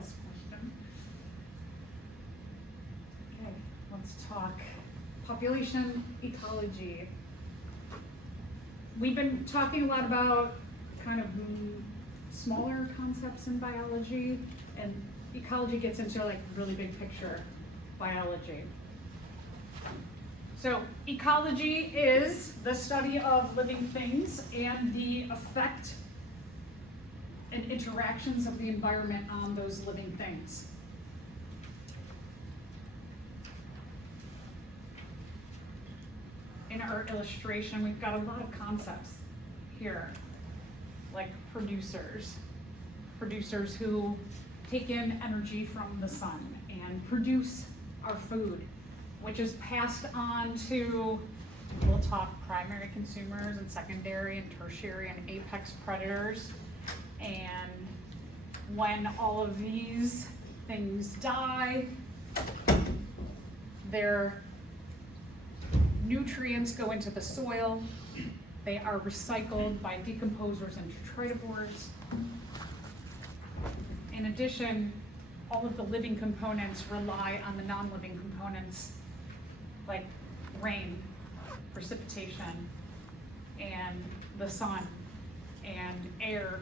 Alice question. Okay, let's talk population ecology. We've been talking a lot about kind of smaller concepts in biology, and ecology gets into like really big picture biology. So ecology is the study of living things and the effect and interactions of the environment on those living things. In our illustration, we've got a lot of concepts here, like producers who take in energy from the sun and produce our food, which is passed on to, we'll talk primary consumers and secondary and tertiary and apex predators. And when all of these things die, their nutrients go into the soil. They are recycled by decomposers and detritivores. In addition, all of the living components rely on the non-living components like rain, precipitation, and the sun, and air.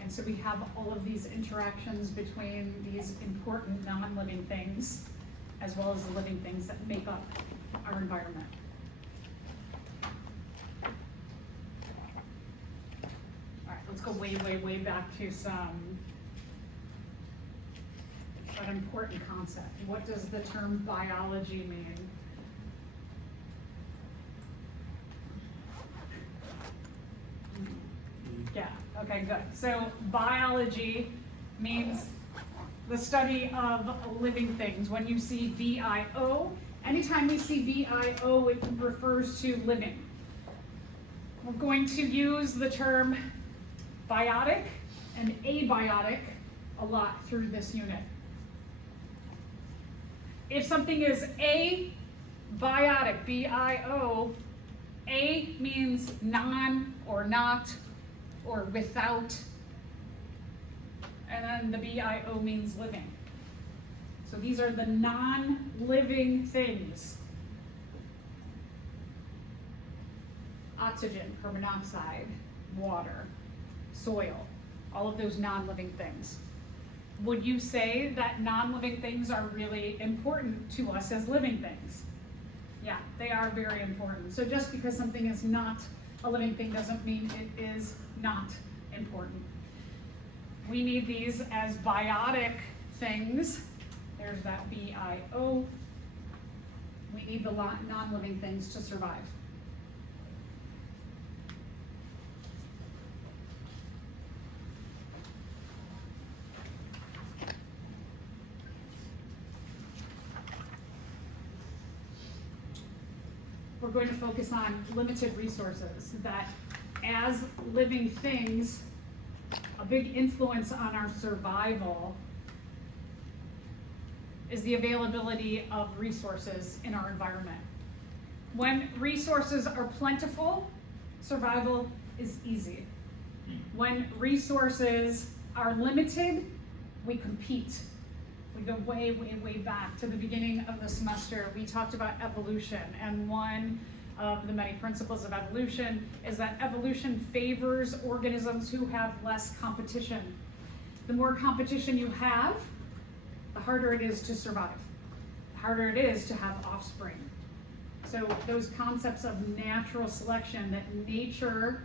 And so we have all of these interactions between these important non-living things as well as the living things that make up our environment. All right, let's go way, way, way back to an important concept. What does the term biology mean? Yeah, okay, good. So biology means the study of living things. When you see BIO, anytime we see BIO, it refers to living. We're going to use the term biotic and abiotic a lot through this unit. If something is abiotic, B-I-O, A means non or not or without, and then the B-I-O means living. So these are the non-living things. Oxygen, carbon dioxide, water, soil, all of those non-living things. Would you say that non-living things are really important to us as living things? Yeah, they are very important. So just because something is not a living thing doesn't mean it is not important. We need these as biotic things. There's that B-I-O. We need the non-living things to survive. We're going to focus on limited resources, that as living things, a big influence on our survival is the availability of resources in our environment. When resources are plentiful, survival is easy. When resources are limited, we compete. We go way, way, way back to the beginning of the semester. We talked about evolution, and one of the many principles of evolution is that evolution favors organisms who have less competition. The more competition you have, the harder it is to survive, the harder it is to have offspring. So those concepts of natural selection, that nature,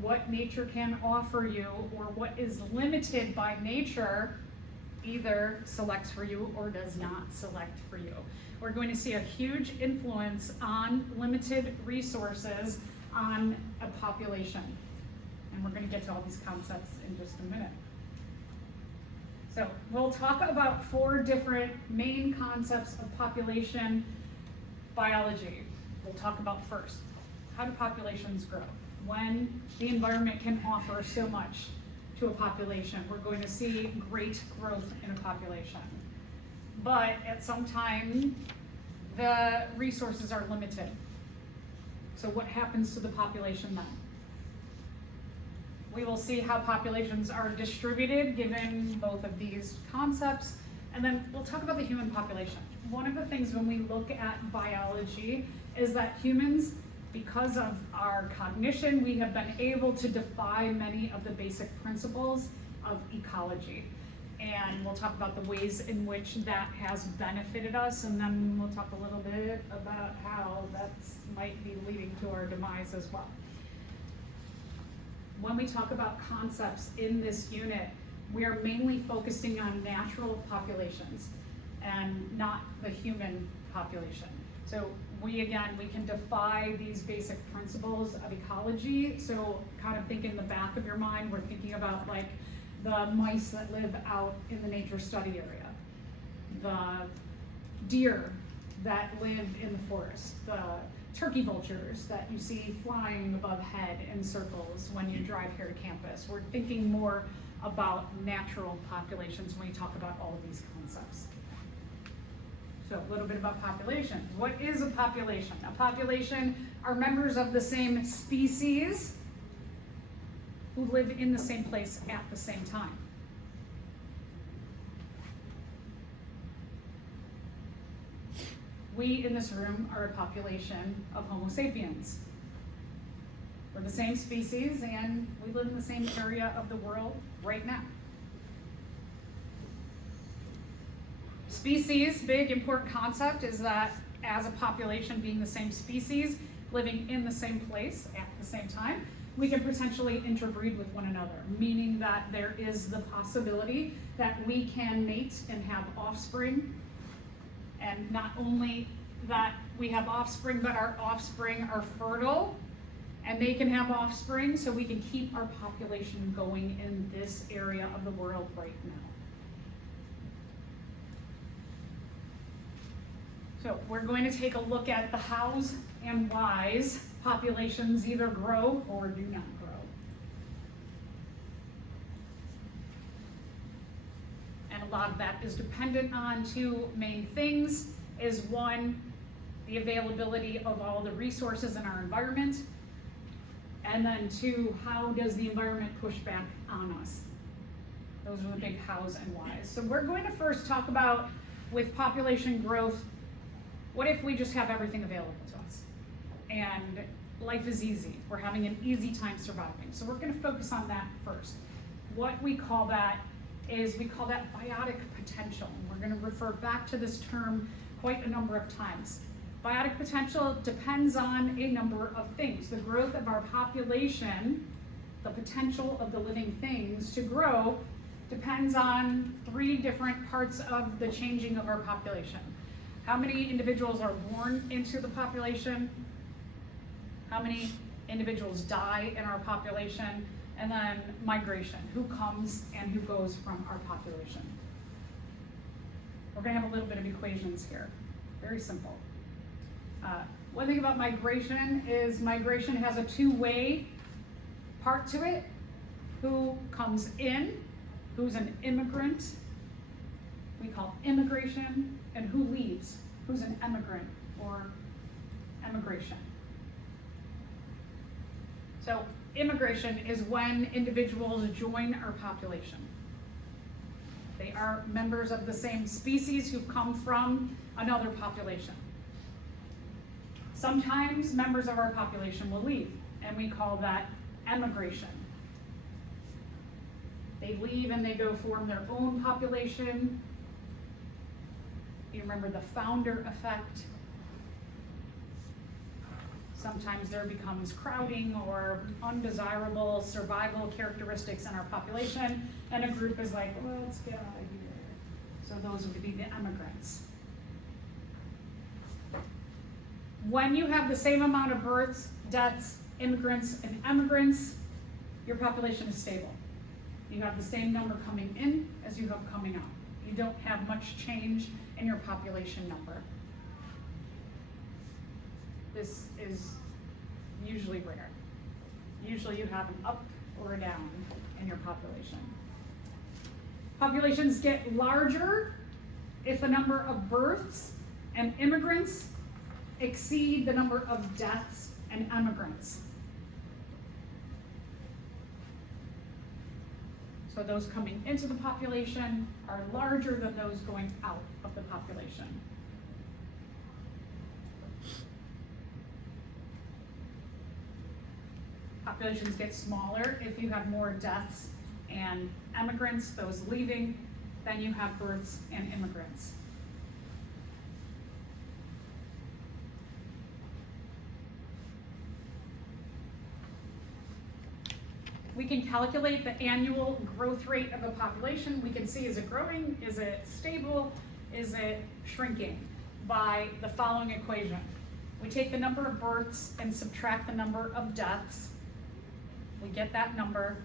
what nature can offer you, or what is limited by nature, either selects for you or does not select for you. We're going to see a huge influence on limited resources on a population. And we're going to get to all these concepts in just a minute. So we'll talk about 4 different main concepts of population biology. We'll talk about first, how do populations grow? When the environment can offer so much to a population, we're going to see great growth in a population. But at some time, the resources are limited. So what happens to the population then? We will see how populations are distributed given both of these concepts, and then we'll talk about the human population. One of the things when we look at biology is that humans, because of our cognition, we have been able to defy many of the basic principles of ecology. And we'll talk about the ways in which that has benefited us, and then we'll talk a little bit about how that might be leading to our demise as well. When we talk about concepts in this unit, we are mainly focusing on natural populations and not the human population. So we can defy these basic principles of ecology. So kind of think in the back of your mind, we're thinking about like the mice that live out in the nature study area, the deer that live in the forest, the turkey vultures that you see flying above head in circles when you drive here to campus. We're thinking more about natural populations when we talk about all of these concepts. So a little bit about population. What is a population? A population are members of the same species who live in the same place at the same time. We in this room are a population of Homo sapiens. We're the same species and we live in the same area of the world right now. Species, big important concept, is that as a population being the same species, living in the same place at the same time, we can potentially interbreed with one another, meaning that there is the possibility that we can mate and have offspring. And not only that we have offspring, but our offspring are fertile and they can have offspring, so we can keep our population going in this area of the world right now. So we're going to take a look at the hows and whys populations either grow or do not grow. And a lot of that is dependent on two main things. Is one, the availability of all the resources in our environment, and then two, how does the environment push back on us? Those are the big hows and whys. So we're going to first talk about, with population growth, what if we just have everything available to us and life is easy? We're having an easy time surviving. So we're going to focus on that first. What we call that is, we call that biotic potential. We're going to refer back to this term quite a number of times. Biotic potential depends on a number of things. The growth of our population, the potential of the living things to grow, depends on three different parts of the changing of our population. How many individuals are born into the population? How many individuals die in our population? And then migration, who comes and who goes from our population. We're gonna have a little bit of equations here, very simple. One thing about migration is migration has a two-way part to it. Who comes in, who's an immigrant, we call immigration, and who leaves, who's an emigrant or emigration. So immigration is when individuals join our population. They are members of the same species who've come from another population. Sometimes members of our population will leave, and we call that emigration. They leave and they go form their own population. You remember the founder effect. Sometimes there becomes crowding or undesirable survival characteristics in our population, and a group is like, well, let's get out of here. So those would be the emigrants. When you have the same amount of births, deaths, immigrants, and emigrants, your population is stable. You have the same number coming in as you have coming out. You don't have much change in your population number. This is usually rare. Usually you have an up or a down in your population. Populations get larger if the number of births and immigrants exceed the number of deaths and emigrants. So those coming into the population are larger than those going out of the population. Populations get smaller if you have more deaths and emigrants, those leaving, than you have births and immigrants. We can calculate the annual growth rate of a population. We can see, is it growing, is it stable, is it shrinking, by the following equation. We take the number of births and subtract the number of deaths. We get that number.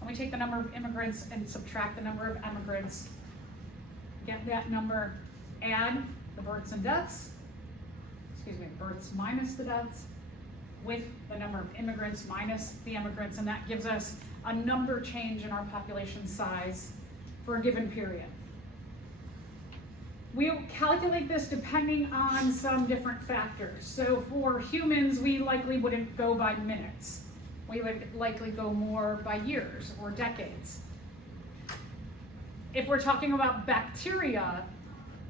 And we take the number of immigrants and subtract the number of emigrants. Get that number, add the births and deaths, births minus the deaths, with the number of immigrants minus the immigrants, and that gives us a number change in our population size for a given period. We calculate this depending on some different factors. So for humans, we likely wouldn't go by minutes. We would likely go more by years or decades. If we're talking about bacteria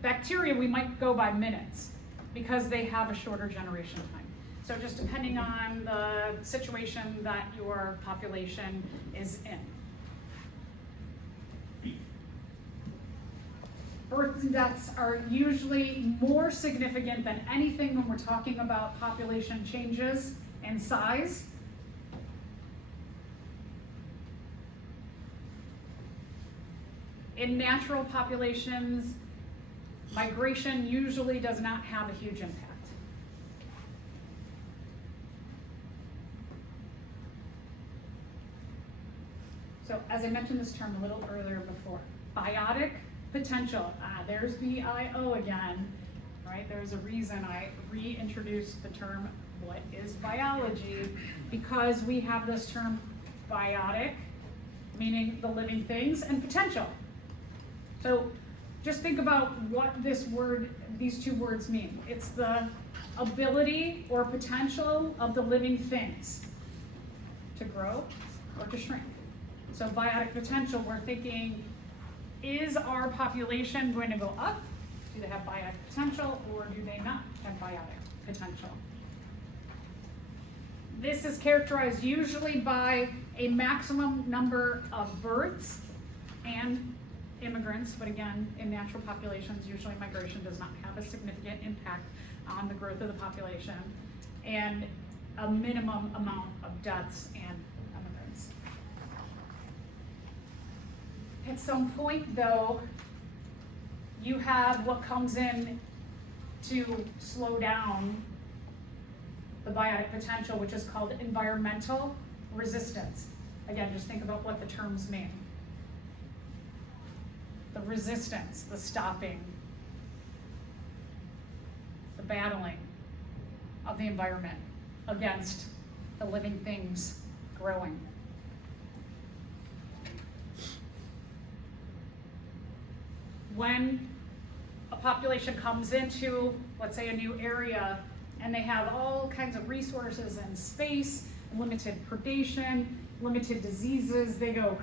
we might go by minutes because they have a shorter generation time. So just depending on the situation that your population is in. Births and deaths are usually more significant than anything when we're talking about population changes and size. In natural populations, migration usually does not have a huge impact. So as I mentioned this term a little earlier before, biotic potential. There's BIO again, right? There's a reason I reintroduced the term, what is biology? Because we have this term biotic, meaning the living things, and potential. So just think about what these two words mean. It's the ability or potential of the living things to grow or to shrink. So biotic potential, we're thinking, is our population going to go up? Do they have biotic potential, or do they not have biotic potential? This is characterized usually by a maximum number of births and immigrants, but again, in natural populations, usually migration does not have a significant impact on the growth of the population, and a minimum amount of deaths and immigrants. At some point, though, you have what comes in to slow down the biotic potential, which is called environmental resistance. Again, just think about what the terms mean. The resistance, the stopping, the battling of the environment against the living things growing. When a population comes into, let's say, a new area, and they have all kinds of resources and space, limited predation, limited diseases, they go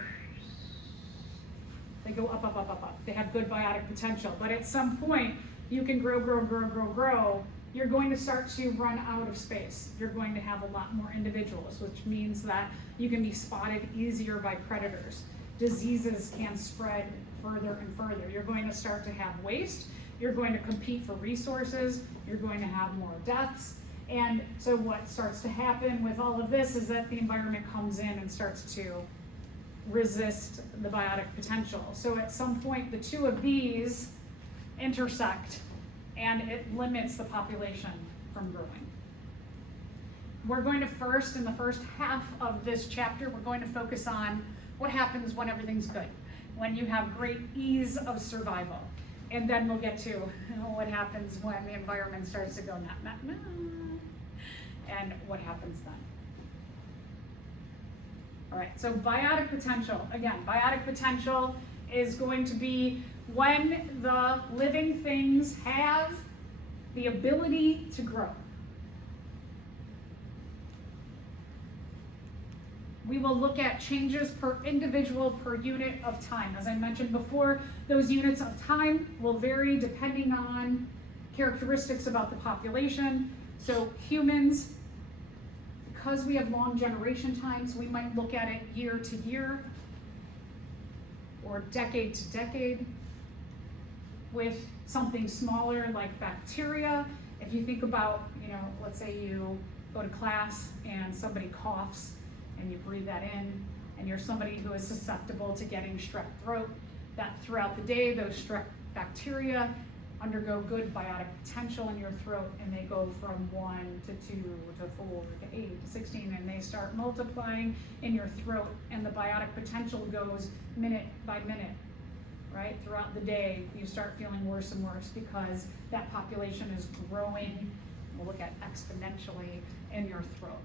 up, up, up, up, up. They have good biotic potential, but at some point, you can grow. You're going to start to run out of space. You're going to have a lot more individuals, which means that you can be spotted easier by predators. Diseases can spread further and further. You're going to start to have waste. You're going to compete for resources. You're going to have more deaths. And so what starts to happen with all of this is that the environment comes in and starts to resist the biotic potential. So at some point, the two of these intersect, and it limits the population from growing. We're going to first, in the first half of this chapter, we're going to focus on what happens when everything's good, when you have great ease of survival. And then we'll get to what happens when the environment starts to go nah, and what happens then. All right, so biotic potential. Again, biotic potential is going to be when the living things have the ability to grow. we will look at changes per individual per unit of time. As I mentioned before, those units of time will vary depending on characteristics about the population. So humans, because we have long generation times, we might look at it year to year or decade to decade. With something smaller like bacteria, if you think about, let's say you go to class and somebody coughs and you breathe that in, and you're somebody who is susceptible to getting strep throat, that throughout the day, those strep bacteria undergo good biotic potential in your throat, and they go from 1 to 2 to 4 to 8 to 16, and they start multiplying in your throat, and the biotic potential goes minute by minute, right? Throughout the day, you start feeling worse and worse because that population is growing, we'll look at exponentially, in your throat.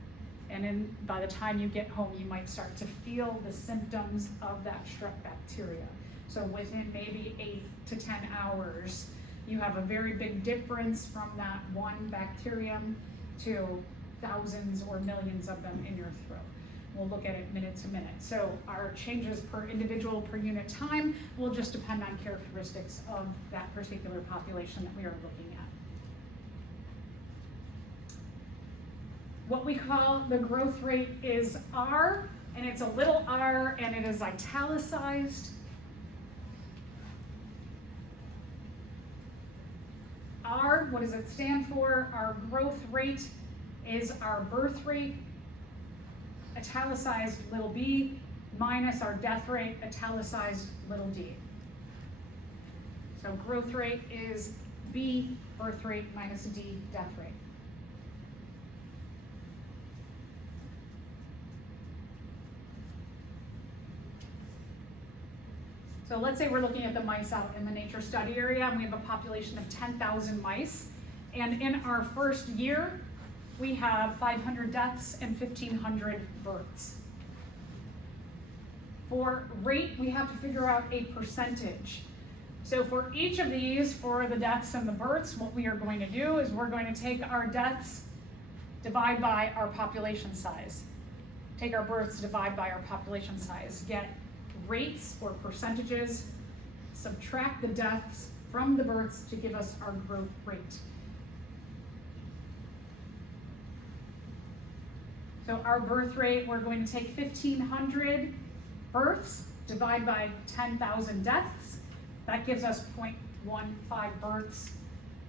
And by the time you get home, you might start to feel the symptoms of that strep bacteria. So within maybe 8 to 10 hours, you have a very big difference from that one bacterium to thousands or millions of them in your throat. We'll look at it minute to minute. So our changes per individual per unit time will just depend on characteristics of that particular population that we are looking at. What we call the growth rate is R, and it's a little r, and it is italicized. R, what does it stand for? Our growth rate is our birth rate, italicized little b, minus our death rate, italicized little d. So growth rate is b, birth rate, minus d, death rate. So let's say we're looking at the mice out in the nature study area, and we have a population of 10,000 mice. And in our first year, we have 500 deaths and 1,500 births. For rate, we have to figure out a percentage. So for each of these, for the deaths and the births, what we are going to do is we're going to take our deaths, divide by our population size. Take our births, divide by our population size. Get rates or percentages, subtract the deaths from the births to give us our growth rate. So our birth rate, we're going to take 1,500 births, divide by 10,000 deaths. That gives us 0.15 births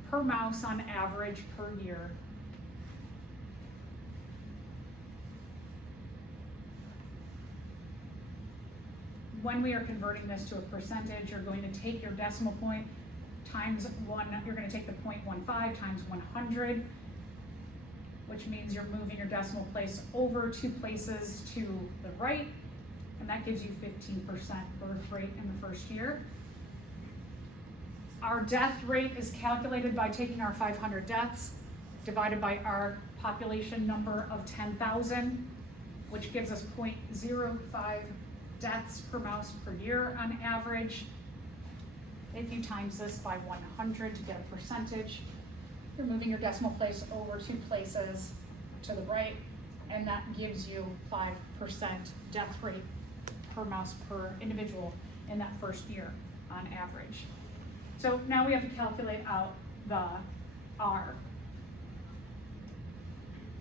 per mouse on average per year. When we are converting this to a percentage, you're going to take your decimal point times 1, you're going to take the 0.15 times 100, which means you're moving your decimal place over 2 places to the right, and that gives you 15% birth rate in the first year. Our death rate is calculated by taking our 500 deaths divided by our population number of 10,000, which gives us 0.05 deaths per mouse per year on average. If you times this by 100 to get a percentage, you're moving your decimal place over 2 places to the right, and that gives you 5% death rate per mouse per individual in that first year on average. So now we have to calculate out the R.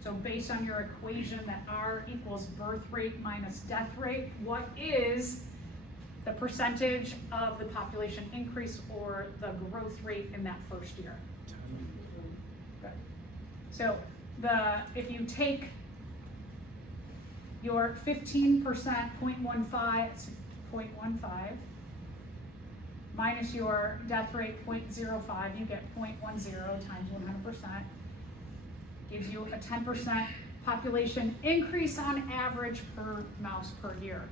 So based on your equation that R equals birth rate minus death rate, what is the percentage of the population increase or the growth rate in that first year? Good. So if you take your 15%, 0.15, minus your death rate 0.05, you get 0.10 times 100%. Gives you a 10% population increase on average per mouse per year.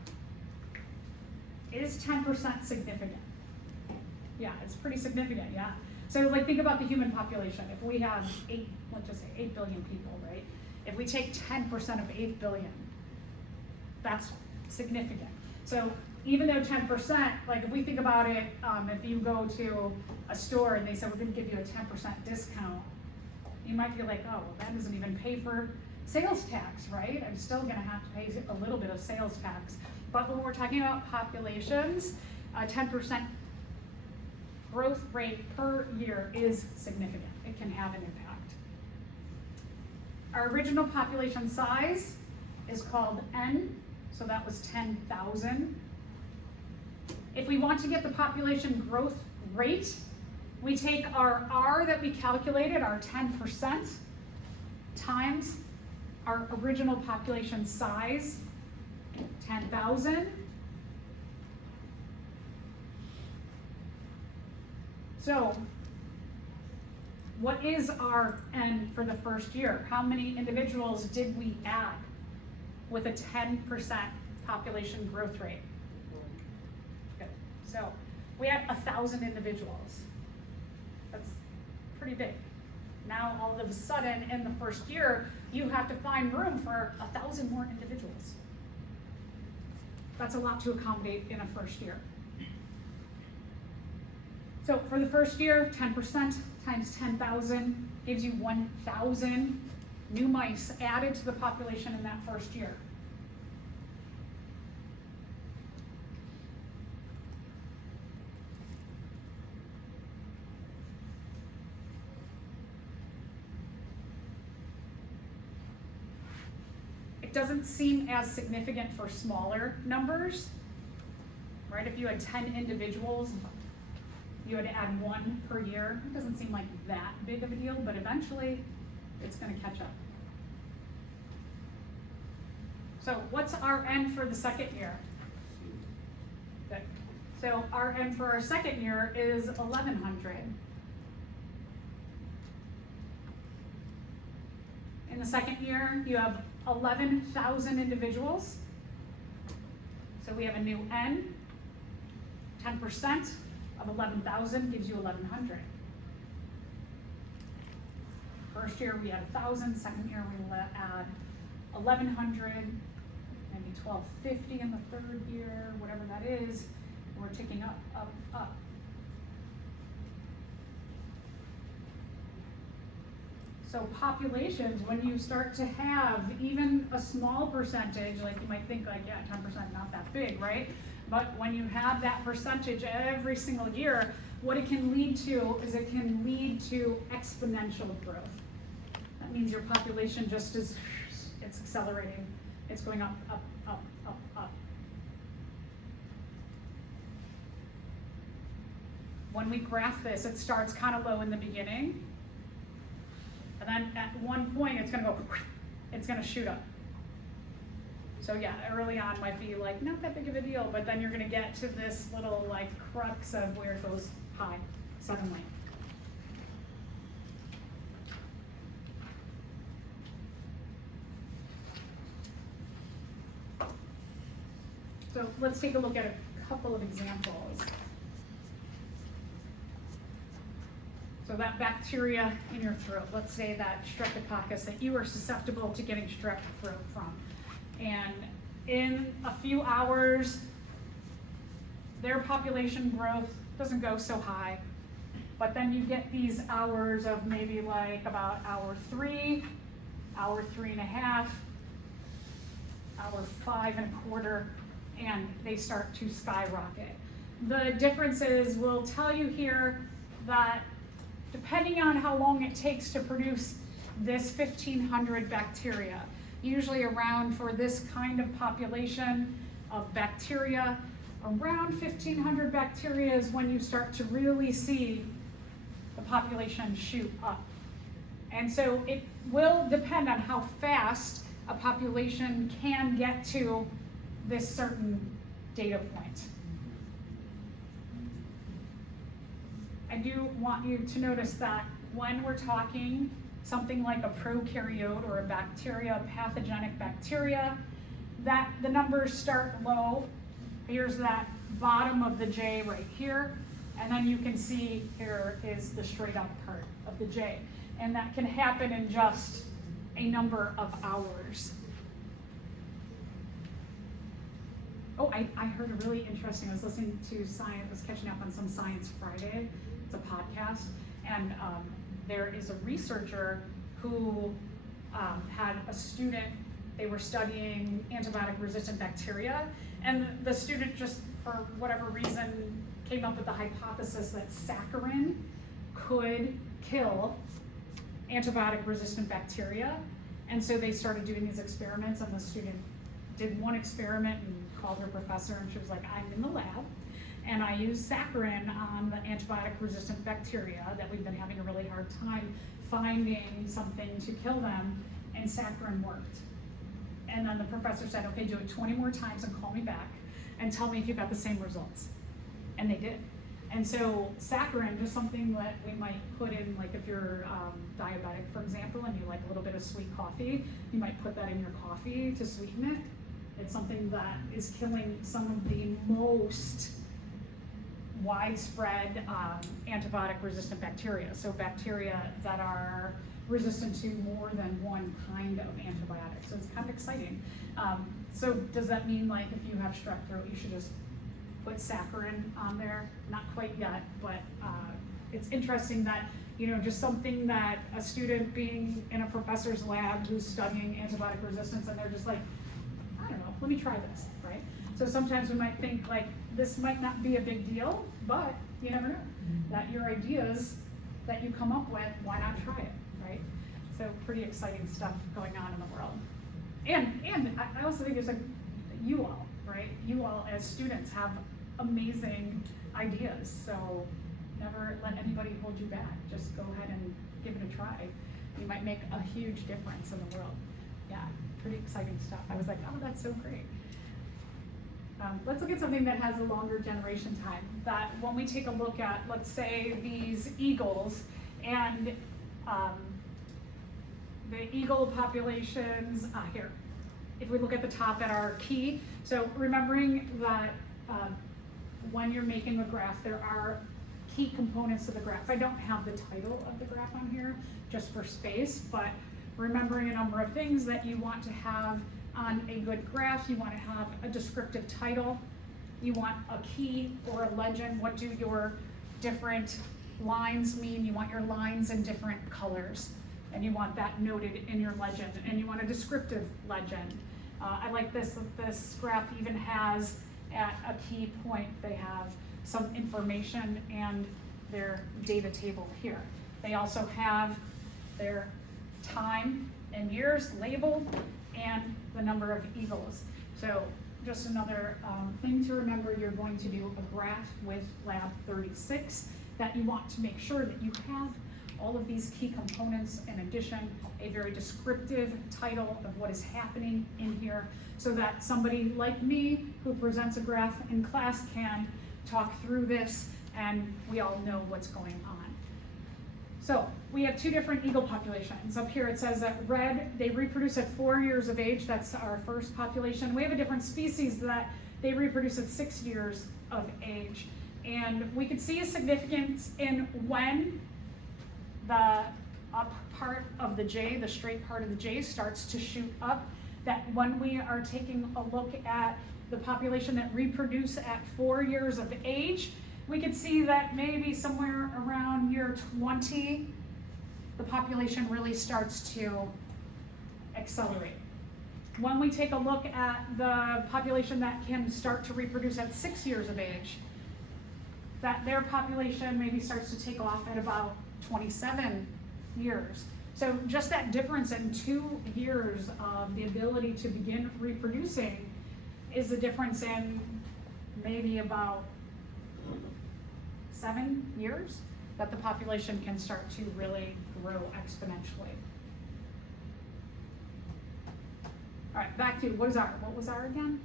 Is 10% significant? Yeah, it's pretty significant, yeah. So like think about the human population. If we have 8 billion people, right? If we take 10% of 8 billion, that's significant. So even though 10%, like if we think about it, if you go to a store and they say we're gonna give you a 10% discount, you might feel like, oh, well, that doesn't even pay for sales tax, right? I'm still gonna have to pay a little bit of sales tax. But when we're talking about populations, 10% growth rate per year is significant. It can have an impact. Our original population size is called N, so that was 10,000. If we want to get the population growth rate, we take our R that we calculated, our 10%, times our original population size, 10,000. So, what is our N for the first year? How many individuals did we add with a 10% population growth rate? Good. So, we had 1,000 individuals. That's pretty big. Now, all of a sudden, in the first year, you have to find room for 1,000 more individuals. That's a lot to accommodate in a first year. So for the first year, 10% times 10,000 gives you 1,000 new mice added to the population in that first year. It doesn't seem as significant for smaller numbers, right? If you had 10 individuals, you had to add 1 per year. It doesn't seem like that big of a deal, but eventually it's going to catch up. So what's our N for the second year? Good. So our N for our second year is 1,100. In the second year, you have 11,000 individuals. So we have a new N. 10% of 11,000 gives you 1,100. First year we had 1,000, second year we add 1,100, maybe 1,250 in the third year, whatever that is. We're ticking up, up, up. So populations, when you start to have even a small percentage, like you might think like, yeah, 10% not that big, right? But when you have that percentage every single year, what it can lead to is it can lead to exponential growth. That means your population just is, it's accelerating. It's going up, up, up, up, up. When we graph this, it starts kind of low in the beginning. And then at one point, it's gonna go, it's gonna shoot up. So yeah, early on might be like, not that big of a deal, but then you're gonna get to this little like crux of where it goes high suddenly. So let's take a look at a couple of examples. So that bacteria in your throat, let's say that streptococcus that you are susceptible to getting strep throat from. And in a few hours, their population growth doesn't go so high. But then you get these hours of maybe like about hour 3, hour 3.5, hour 5.25, and they start to skyrocket. The differences will tell you here that depending on how long it takes to produce this 1,500 bacteria, usually around for this kind of population of bacteria, around 1,500 bacteria is when you start to really see the population shoot up. And so it will depend on how fast a population can get to this certain data point. I do want you to notice that when we're talking something like a prokaryote or a bacteria, pathogenic bacteria, that the numbers start low. Here's that bottom of the J right here, and then you can see here is the straight up part of the J. And that can happen in just a number of hours. Oh, I heard a really interesting, I was listening to science, I was catching up on some Science Friday, it's a podcast, and there is a researcher who had a student, they were studying antibiotic-resistant bacteria, and the student just, for whatever reason, came up with the hypothesis that saccharin could kill antibiotic-resistant bacteria. And so they started doing these experiments, and the student did one experiment and called her professor, and she was like, I'm in the lab, and I used saccharin on the antibiotic-resistant bacteria that we've been having a really hard time finding something to kill them, and saccharin worked. And then the professor said, okay, do it 20 more times and call me back and tell me if you got the same results. And they did. And so saccharin is something that we might put in, like if you're diabetic, for example, and you like a little bit of sweet coffee, you might put that in your coffee to sweeten it. It's something that is killing some of the most widespread antibiotic-resistant bacteria. So bacteria that are resistant to more than one kind of antibiotic. So it's kind of exciting. So does that mean like if you have strep throat, you should just put saccharin on there? Not quite yet, but it's interesting that, you know, just something that a student being in a professor's lab who's studying antibiotic resistance, and they're just like, I don't know, let me try this, right? So sometimes we might think like, this might not be a big deal, but you never know. That your ideas that you come up with, why not try it, right? So pretty exciting stuff going on in the world. And I also think it's like, you all, right? You all as students have amazing ideas, so never let anybody hold you back. Just go ahead and give it a try. You might make a huge difference in the world. Yeah, pretty exciting stuff. I was like, oh, that's so great. Let's look at something that has a longer generation time. That when we take a look at, let's say, these eagles, and the eagle populations, here, if we look at the top at our key, so remembering that when you're making a graph, there are key components to the graph. I don't have the title of the graph on here, just for space, but remembering a number of things that you want to have on a good graph. You want to have a descriptive title. You want a key or a legend. What do your different lines mean? You want your lines in different colors, and you want that noted in your legend, and you want a descriptive legend. I like this graph even has at a key point, they have some information and their data table here. They also have their time and years labeled and the number of eagles. So just another thing to remember, you're going to do a graph with Lab 36 that you want to make sure that you have all of these key components, in addition, a very descriptive title of what is happening in here, so that somebody like me who presents a graph in class can talk through this and we all know what's going on. So we have two different eagle populations. Up here it says that red, they reproduce at 4 years of age. That's our first population. We have a different species that they reproduce at 6 years of age. And we can see a significance in when the up part of the J, the straight part of the J, starts to shoot up, that when we are taking a look at the population that reproduce at 4 years of age, we could see that maybe somewhere around year 20, the population really starts to accelerate. When we take a look at the population that can start to reproduce at 6 years of age, that their population maybe starts to take off at about 27 years. So just that difference in 2 years of the ability to begin reproducing is the difference in maybe about 7 years that the population can start to really grow exponentially. All right, back to what was R again?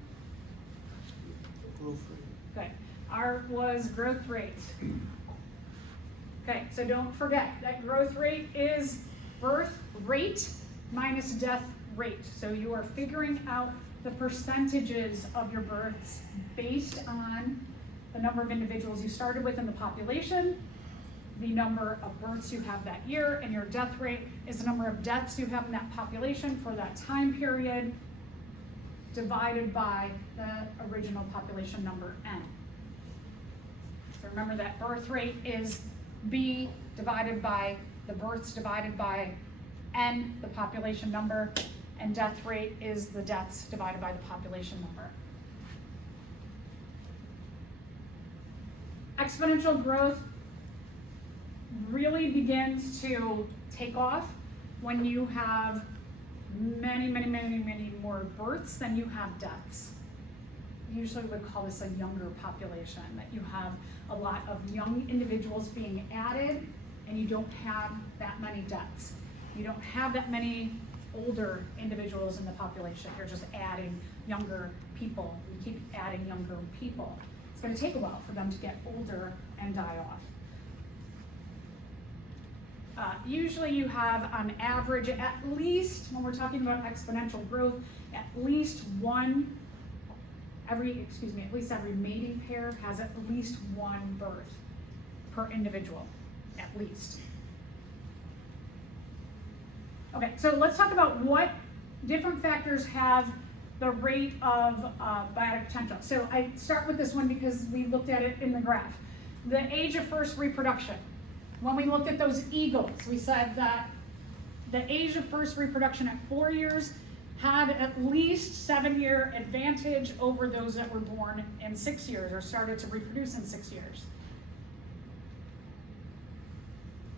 Growth rate. Good. R was growth rate. Okay, so don't forget that growth rate is birth rate minus death rate. So you are figuring out the percentages of your births based on the number of individuals you started with in the population, the number of births you have that year, and your death rate is the number of deaths you have in that population for that time period, divided by the original population number, N. So remember that birth rate is B divided by the births divided by N, the population number, and death rate is the deaths divided by the population number. Exponential growth really begins to take off when you have many more births than you have deaths. Usually we would call this a younger population, that you have a lot of young individuals being added and you don't have that many deaths. You don't have that many older individuals in the population. You're just adding younger people. You keep adding younger people. It's going to take a while for them to get older and die off. Usually you have on average, at least, when we're talking about exponential growth, at least every mating pair has at least one birth per individual, at least. Okay, so let's talk about what different factors have the rate of biotic potential. So I start with this one because we looked at it in the graph. The age of first reproduction. When we looked at those eagles, we said that the age of first reproduction at 4 years had at least 7-year advantage over those that were born in 6 years or started to reproduce in 6 years.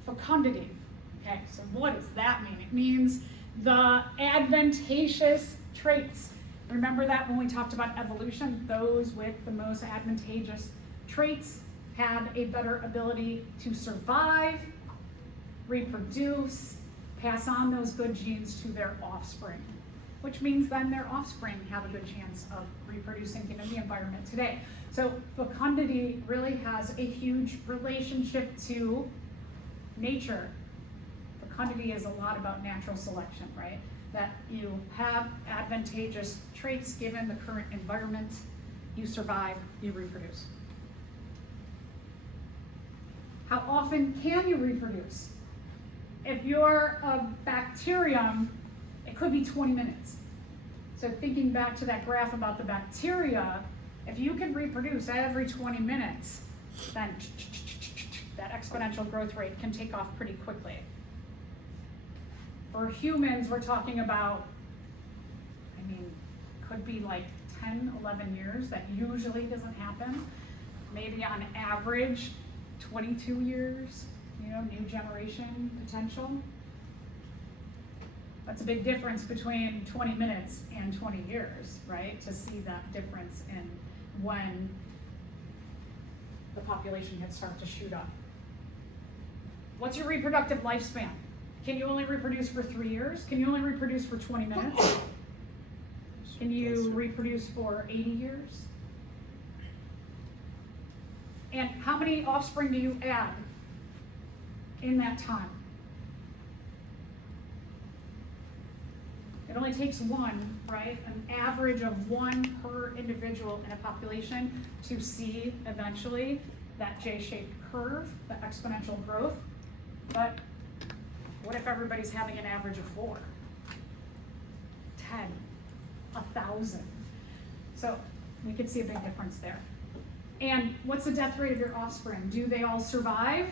Fecundity. Okay, so what does that mean? It means the advantageous traits. Remember that when we talked about evolution, those with the most advantageous traits had a better ability to survive, reproduce, pass on those good genes to their offspring, which means then their offspring have a good chance of reproducing given the environment today. So fecundity really has a huge relationship to nature. Fecundity is a lot about natural selection, right? That you have advantageous traits given the current environment, you survive, you reproduce. How often can you reproduce? If you're a bacterium, it could be 20 minutes. So thinking back to that graph about the bacteria, if you can reproduce every 20 minutes, then that exponential growth rate can take off pretty quickly. For humans, we're talking about, could be like 10, 11 years. That usually doesn't happen. Maybe on average, 22 years, new generation potential. That's a big difference between 20 minutes and 20 years, right? To see that difference in when the population can start to shoot up. What's your reproductive lifespan? Can you only reproduce for 3 years? Can you only reproduce for 20 minutes? Can you reproduce for 80 years? And how many offspring do you add in that time? It only takes one, right? An average of one per individual in a population to see eventually that J-shaped curve, the exponential growth. But what if everybody's having an average of 4, 10, 1,000? So we could see a big difference there. And what's the death rate of your offspring? Do they all survive?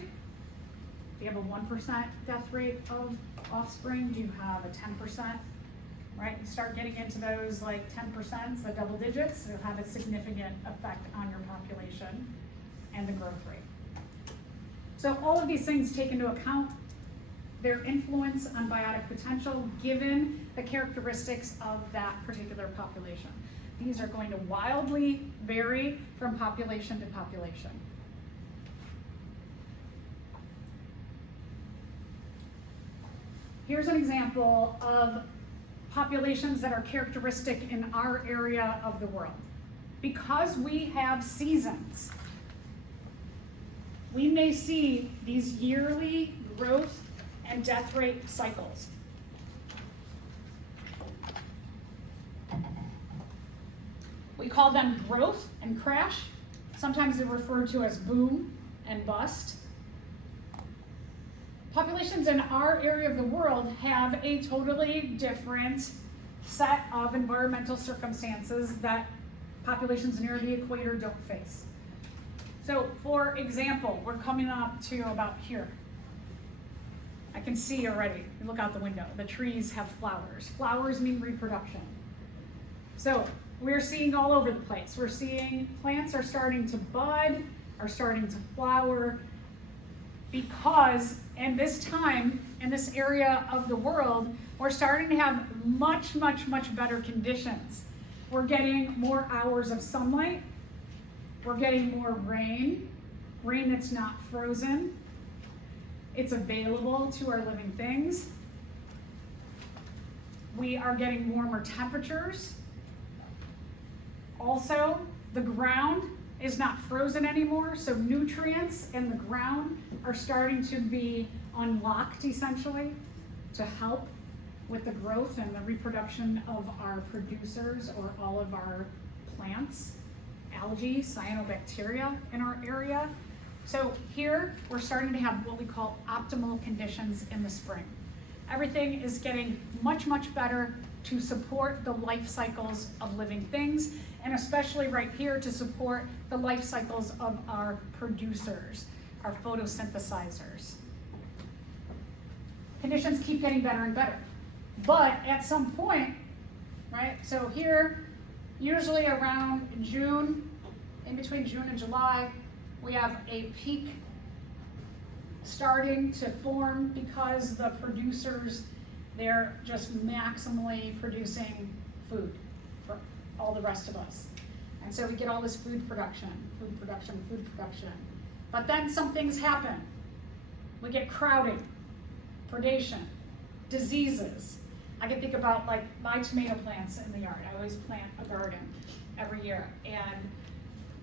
Do you have a 1% death rate of offspring? Do you have a 10%? Right? You start getting into those like 10%, the double digits, it'll have a significant effect on your population and the growth rate. So all of these things take into account their influence on biotic potential given the characteristics of that particular population. These are going to wildly vary from population to population. Here's an example of populations that are characteristic in our area of the world. Because we have seasons, we may see these yearly growth and death rate cycles. We call them growth and crash. Sometimes they're referred to as boom and bust. Populations in our area of the world have a totally different set of environmental circumstances that populations near the equator don't face. So, for example, we're coming up to about here. I can see already, look out the window, the trees have flowers. Flowers mean reproduction. So we're seeing all over the place. We're seeing plants are starting to bud, are starting to flower, because in this time, in this area of the world, we're starting to have much, much, much better conditions. We're getting more hours of sunlight. We're getting more rain that's not frozen. It's available to our living things. We are getting warmer temperatures. Also, the ground is not frozen anymore, so nutrients in the ground are starting to be unlocked, essentially, to help with the growth and the reproduction of our producers or all of our plants, algae, cyanobacteria in our area. So here, we're starting to have what we call optimal conditions in the spring. Everything is getting much, much better to support the life cycles of living things, and especially right here to support the life cycles of our producers, our photosynthesizers. Conditions keep getting better and better. But at some point, right, so here, usually around June, in between June and July, we have a peak starting to form because the producers, they're just maximally producing food for all the rest of us. And so we get all this food production. But then some things happen. We get crowding, predation, diseases. I can think about like my tomato plants in the yard. I always plant a garden every year. And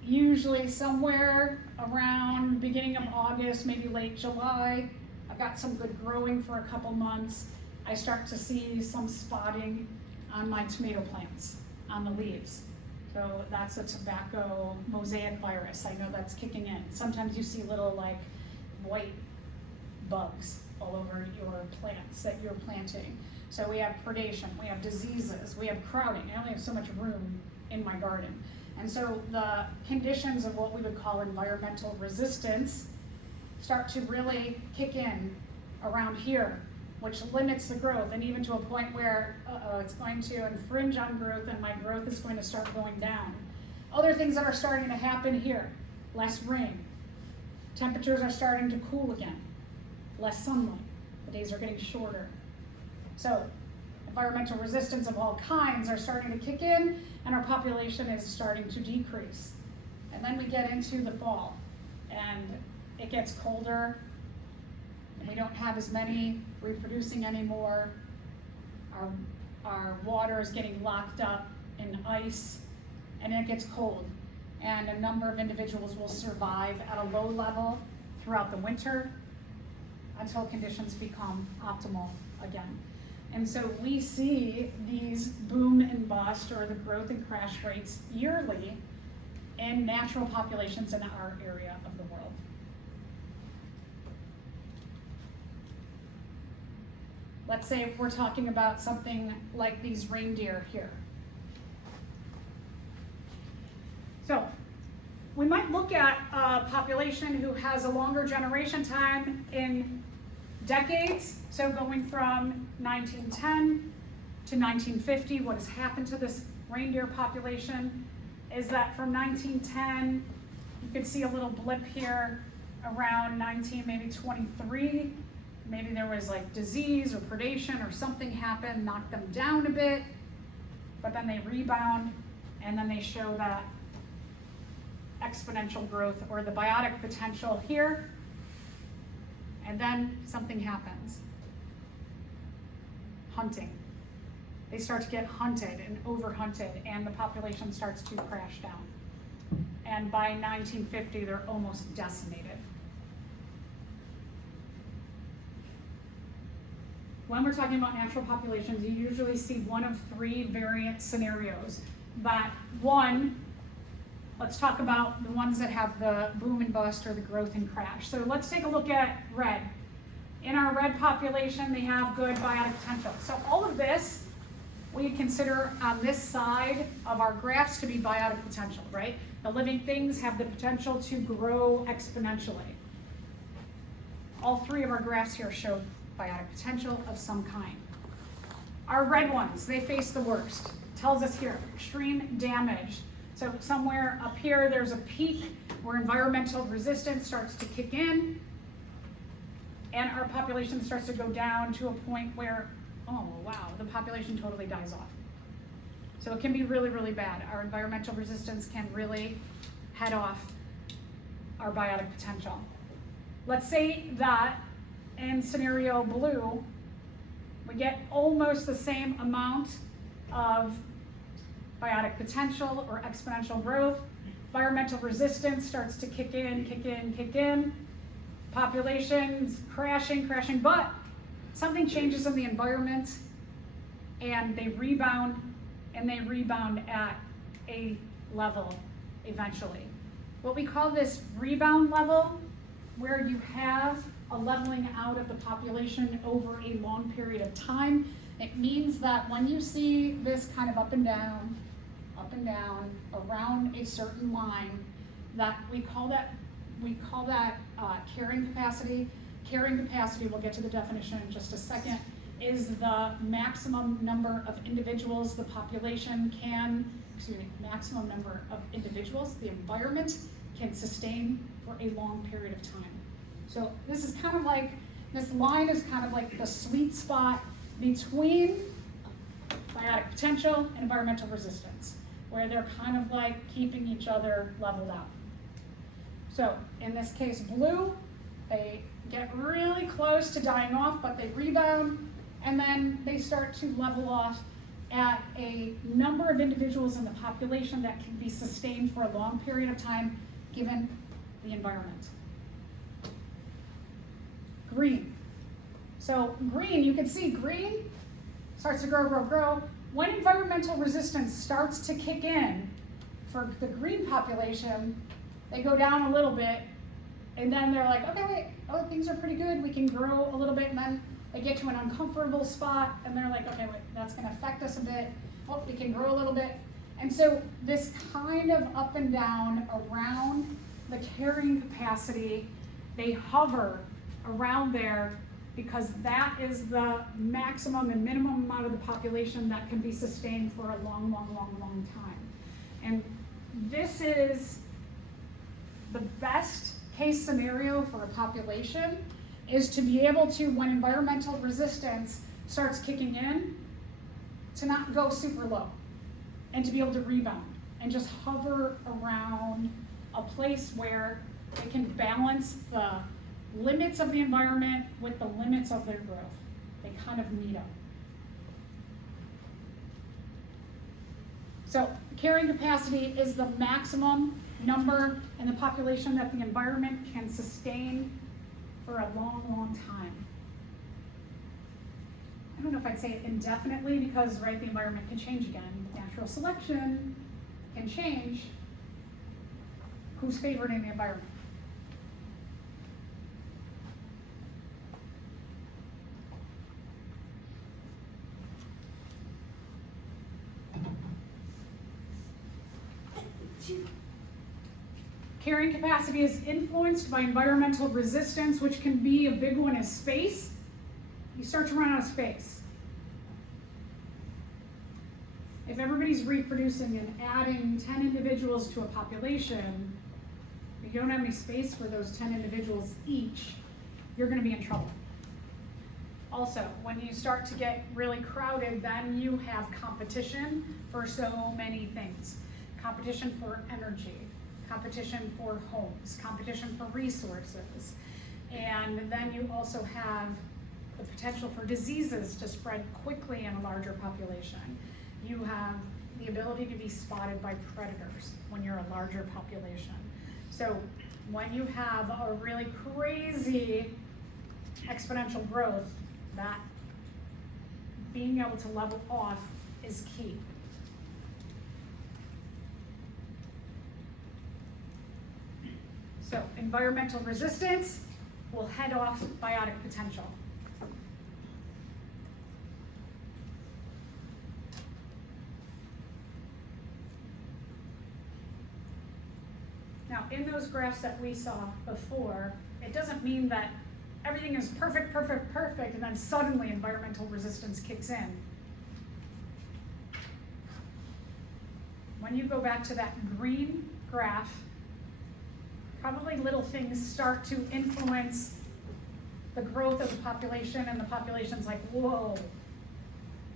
usually somewhere around beginning of August, maybe late July, I've got some good growing for a couple months. I start to see some spotting on my tomato plants, on the leaves. So that's a tobacco mosaic virus. I know that's kicking in. Sometimes you see little like white bugs all over your plants that you're planting. So we have predation, we have diseases, we have crowding. I only have so much room in my garden. And so the conditions of what we would call environmental resistance start to really kick in around here, which limits the growth, and even to a point where it's going to infringe on growth and my growth is going to start going down. Other things that are starting to happen here: less rain, temperatures are starting to cool again, less sunlight, the days are getting shorter. So environmental resistance of all kinds are starting to kick in, and our population is starting to decrease. And then we get into the fall, and it gets colder, and we don't have as many reproducing anymore. Our water is getting locked up in ice, and it gets cold. And a number of individuals will survive at a low level throughout the winter until conditions become optimal again. And so we see these boom and bust, or the growth and crash rates, yearly in natural populations in our area of the world. Let's say we're talking about something like these reindeer here. So we might look at a population who has a longer generation time in decades. So going from 1910 to 1950, what has happened to this reindeer population is that from 1910, you could see a little blip here around maybe 23. Maybe there was like disease or predation or something happened, knocked them down a bit, but then they rebound, and then they show that exponential growth or the biotic potential here, and then something happens. Hunting. They start to get hunted and over-hunted, and the population starts to crash down. And by 1950, they're almost decimated. When we're talking about natural populations, you usually see one of three variant scenarios. That one, let's talk about the ones that have the boom and bust or the growth and crash. So let's take a look at red. In our red population, they have good biotic potential. So all of this, we consider on this side of our graphs to be biotic potential, right? The living things have the potential to grow exponentially. All three of our graphs here show biotic potential of some kind. Our red ones, they face the worst. Tells us here, extreme damage. So somewhere up here, there's a peak where environmental resistance starts to kick in, and our population starts to go down to a point where, oh wow, the population totally dies off. So it can be really, really bad. Our environmental resistance can really head off our biotic potential. Let's say that in scenario blue, we get almost the same amount of biotic potential or exponential growth. Environmental resistance starts to kick in. Population's crashing, but something changes in the environment and they rebound at a level eventually. What we call this rebound level, where you have a leveling out of the population over a long period of time. It means that when you see this kind of up and down, around a certain line, that we call that carrying capacity. Carrying capacity, we'll get to the definition in just a second, is the maximum number of individuals the population can, maximum number of individuals the environment can sustain for a long period of time. So this is kind of like, this line is kind of like the sweet spot between biotic potential and environmental resistance, where they're kind of like keeping each other leveled out. So in this case, blue, they get really close to dying off, but they rebound, and then they start to level off at a number of individuals in the population that can be sustained for a long period of time given the environment. Green. So green, you can see green starts to grow. When environmental resistance starts to kick in for the green population, they go down a little bit, and then they're like, okay, wait, oh, things are pretty good, we can grow a little bit, and then they get to an uncomfortable spot, and they're like, okay, wait, that's gonna affect us a bit, oh, we can grow a little bit. And so this kind of up and down around the carrying capacity, they hover around there because that is the maximum and minimum amount of the population that can be sustained for a long time. And this is the best case scenario for a population, is to be able to, when environmental resistance starts kicking in, to not go super low and to be able to rebound and just hover around a place where they can balance the limits of the environment with the limits of their growth. They kind of meet up. So carrying capacity is the maximum number in the population that the environment can sustain for a long time. I don't know if I'd say it indefinitely because, right, the environment can change again. Natural selection can change. Who's favored in the environment? Carrying capacity is influenced by environmental resistance, which can be a big one is space. You start to run out of space. If everybody's reproducing and adding 10 individuals to a population, if you don't have any space for those 10 individuals each, you're going to be in trouble. Also, when you start to get really crowded, then you have competition for so many things. Competition for energy, competition for homes, competition for resources, and then you also have the potential for diseases to spread quickly in a larger population. You have the ability to be spotted by predators when you're a larger population. So when you have a really crazy exponential growth, that being able to level off is key. So environmental resistance will head off biotic potential. Now, in those graphs that we saw before, it doesn't mean that everything is perfect, perfect, perfect, and then suddenly environmental resistance kicks in. When you go back to that green graph, probably little things start to influence the growth of the population, and the population's like, whoa,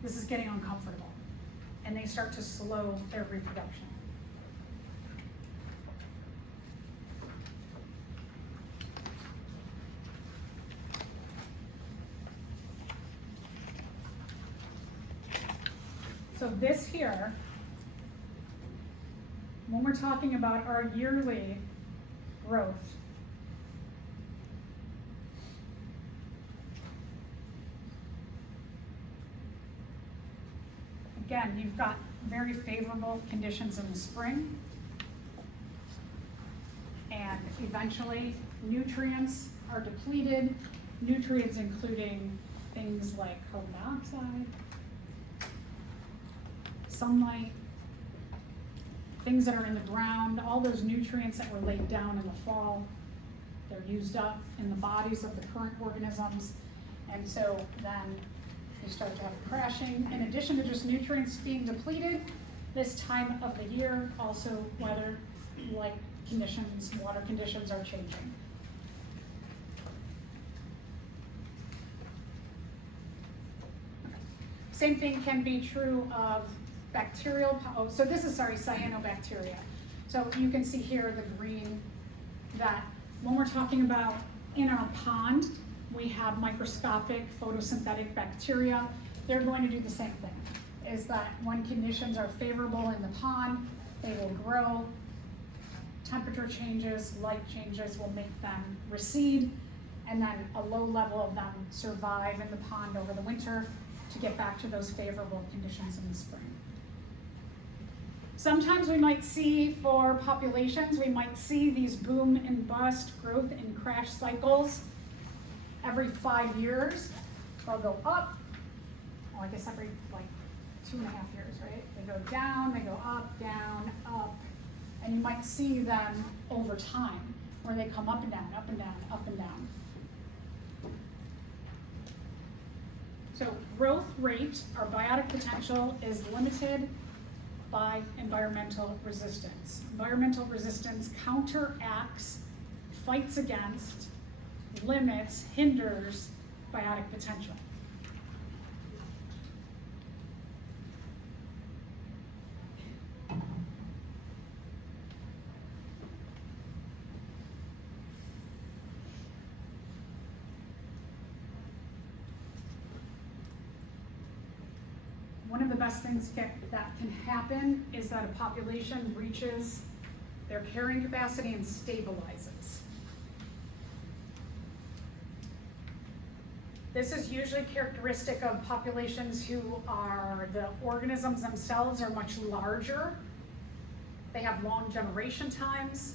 this is getting uncomfortable. And they start to slow their reproduction. So this here, when we're talking about our yearly growth, again, you've got very favorable conditions in the spring, and eventually nutrients are depleted, nutrients including things like carbon dioxide, sunlight, things that are in the ground, all those nutrients that were laid down in the fall, they're used up in the bodies of the current organisms, and so then you start to have crashing. In addition to just nutrients being depleted, this time of the year, also weather, light conditions, water conditions are changing. Same thing can be true of bacterial, so this is, cyanobacteria. So you can see here the green, that when we're talking about in our pond, we have microscopic photosynthetic bacteria. They're going to do the same thing, is that when conditions are favorable in the pond, they will grow. Temperature changes, light changes will make them recede, and then a low level of them survive in the pond over the winter to get back to those favorable conditions in the spring. Sometimes we might see, for populations, we might see these boom and bust, growth and crash cycles every 5 years. They'll go up, well, I guess every like 2.5 years, right? They go down, they go up, down, up, and you might see them over time, where they come up and down, up and down, up and down. So growth rate, or biotic potential, is limited by environmental resistance. Environmental resistance counteracts, fights against, limits, hinders biotic potential. One of the best things that can happen is that a population reaches their carrying capacity and stabilizes. This is usually characteristic of populations who are, the organisms themselves are much larger. They have long generation times.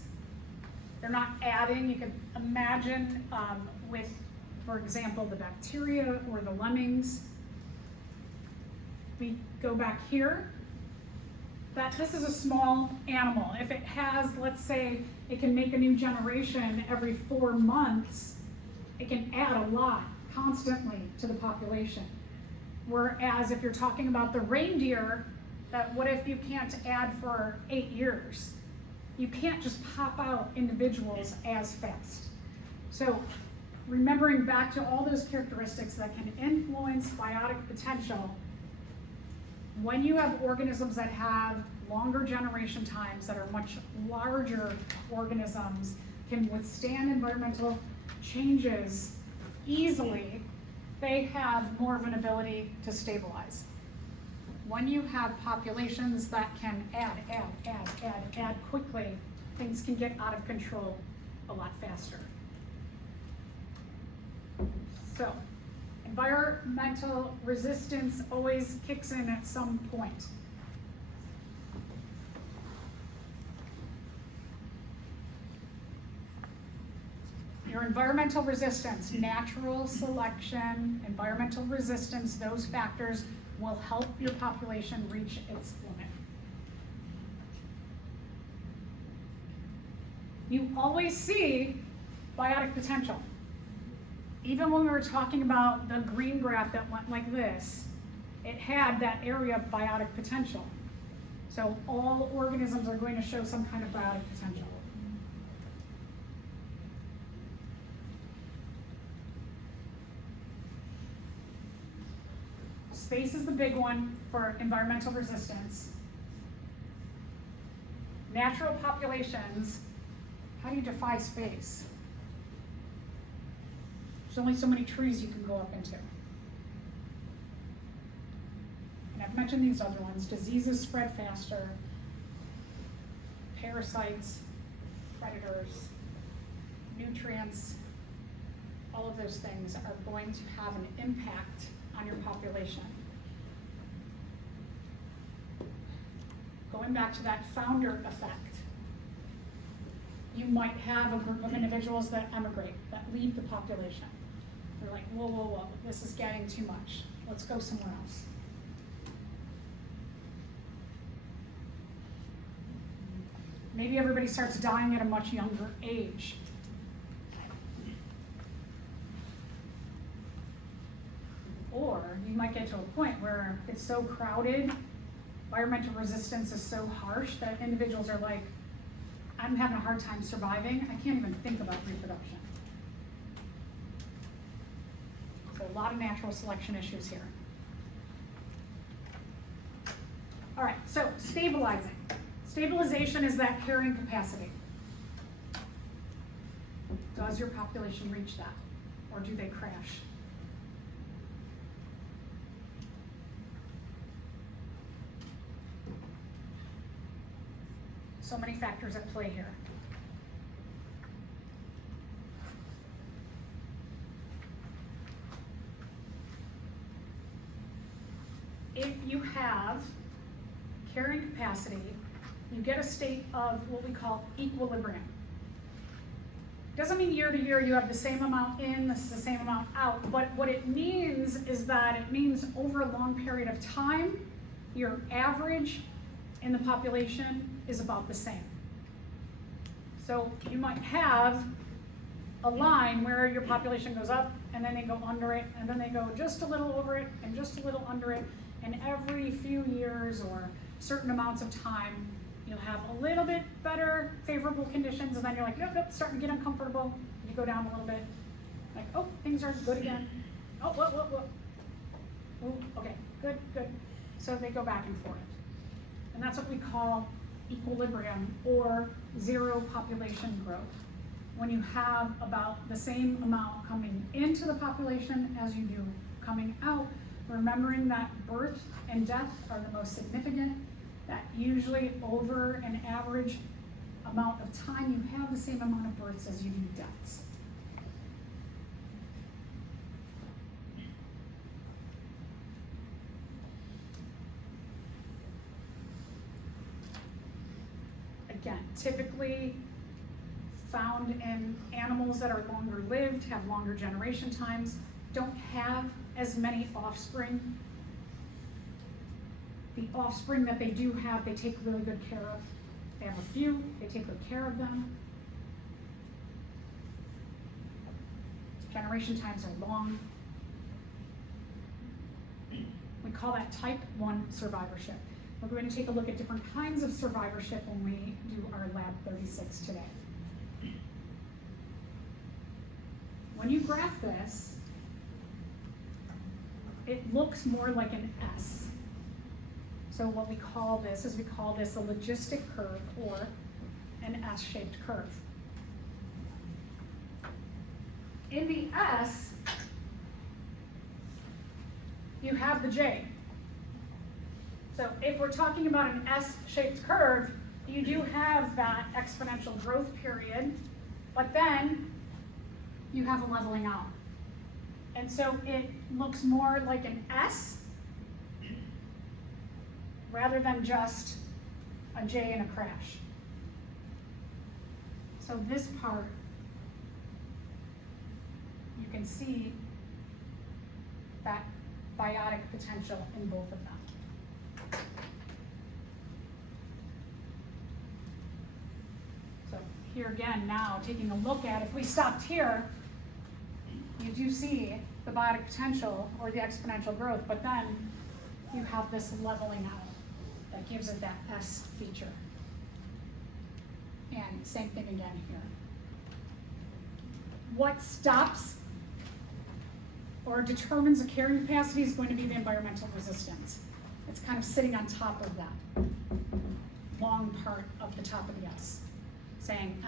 They're not adding. You can imagine with, for example, the bacteria or the lemmings. We go back here, that this is a small animal. If it has, let's say, it can make a new generation every 4 months, it can add a lot constantly to the population. Whereas if you're talking about the reindeer, that what if you can't add for 8 years? You can't just pop out individuals as fast. So remembering back to all those characteristics that can influence biotic potential, when you have organisms that have longer generation times, that are much larger organisms, can withstand environmental changes easily, they have more of an ability to stabilize. When you have populations that can add quickly, things can get out of control a lot faster. So, environmental resistance always kicks in at some point. Your environmental resistance, natural selection, environmental resistance, those factors will help your population reach its limit. You always see biotic potential. Even when we were talking about the green graph that went like this, it had that area of biotic potential. So all organisms are going to show some kind of biotic potential. Space is the big one for environmental resistance. Natural populations, how do you defy space? There's only so many trees you can go up into. And I've mentioned these other ones. Diseases spread faster, parasites, predators, nutrients, all of those things are going to have an impact on your population. Going back to that founder effect, you might have a group of individuals that emigrate, that leave the population. They're like, whoa, whoa, whoa, this is getting too much. Let's go somewhere else. Maybe everybody starts dying at a much younger age. Or you might get to a point where it's so crowded, environmental resistance is so harsh that individuals are like, I'm having a hard time surviving. I can't even think about reproduction. So a lot of natural selection issues here. All right, so stabilizing. Stabilization is that carrying capacity. Does your population reach that, or do they crash? So many factors at play here. If you have carrying capacity, you get a state of what we call equilibrium. Doesn't mean year to year you have the same amount in, the same amount out, but what it means is that it means over a long period of time, your average in the population is about the same. So you might have a line where your population goes up and then they go under it and then they go just a little over it and just a little under it, and every few years or certain amounts of time you'll have a little bit better favorable conditions, and then you're like, nope, nope, starting to get uncomfortable. You go down a little bit, like, oh, things are good again. Oh, whoa. Ooh, okay, good. So they go back and forth. And that's what we call equilibrium, or zero population growth. When you have about the same amount coming into the population as you do coming out, remembering that birth and death are the most significant, that usually over an average amount of time you have the same amount of births as you do deaths. Again, typically found in animals that are longer lived, have longer generation times, don't have as many offspring. The offspring that they do have, they take really good care of. They have a few, they take good care of them. Generation times are long. We call that type 1 survivorship. We're going to take a look at different kinds of survivorship when we do our Lab 36 today. When you graph this, it looks more like an S. So what we call this is, we call this a logistic curve, or an S-shaped curve. In the S, you have the J. So if we're talking about an S-shaped curve, you do have that exponential growth period, but then you have a leveling out. And so it looks more like an S rather than just a J and a crash. So this part, you can see that biotic potential in both of them. So here again now, taking a look at, if we stopped here, you'd do see the biotic potential or the exponential growth, but then you have this leveling out that gives it that S feature. And same thing again here. What stops or determines the carrying capacity is going to be the environmental resistance. It's kind of sitting on top of that long part of the top of the S, saying,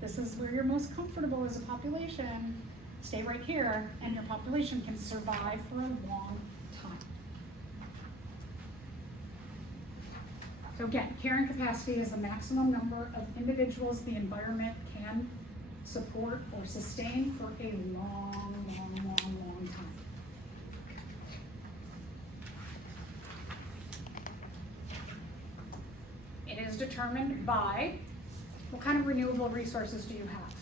this is where you're most comfortable as a population. Stay right here, and your population can survive for a long time. So again, carrying capacity is the maximum number of individuals the environment can support or sustain for a long, long, long, long time. It is determined by what kind of renewable resources do you have?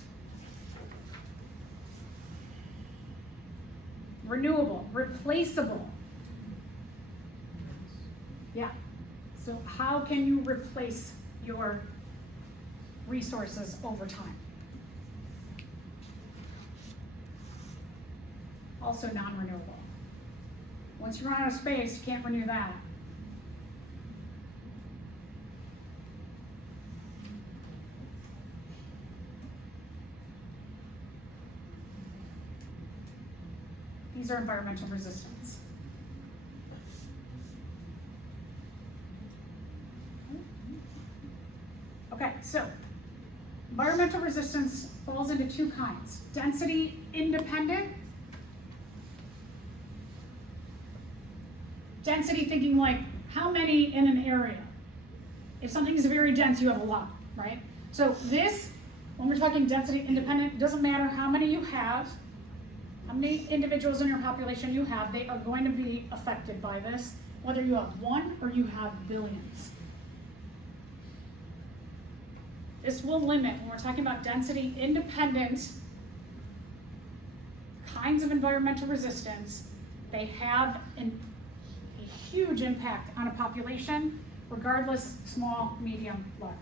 Renewable, replaceable. Yeah. So how can you replace your resources over time? Also non-renewable. Once you run out of space, you can't renew that. These are environmental resistance. Okay, so environmental resistance falls into two kinds. Density independent. Density thinking like how many in an area. If something is very dense, you have a lot, right? So this, when we're talking density independent, it doesn't matter how many you have, how many individuals in your population you have, they are going to be affected by this, whether you have one or you have billions. This will limit, when we're talking about density independent kinds of environmental resistance, they have a huge impact on a population, regardless, small, medium, large.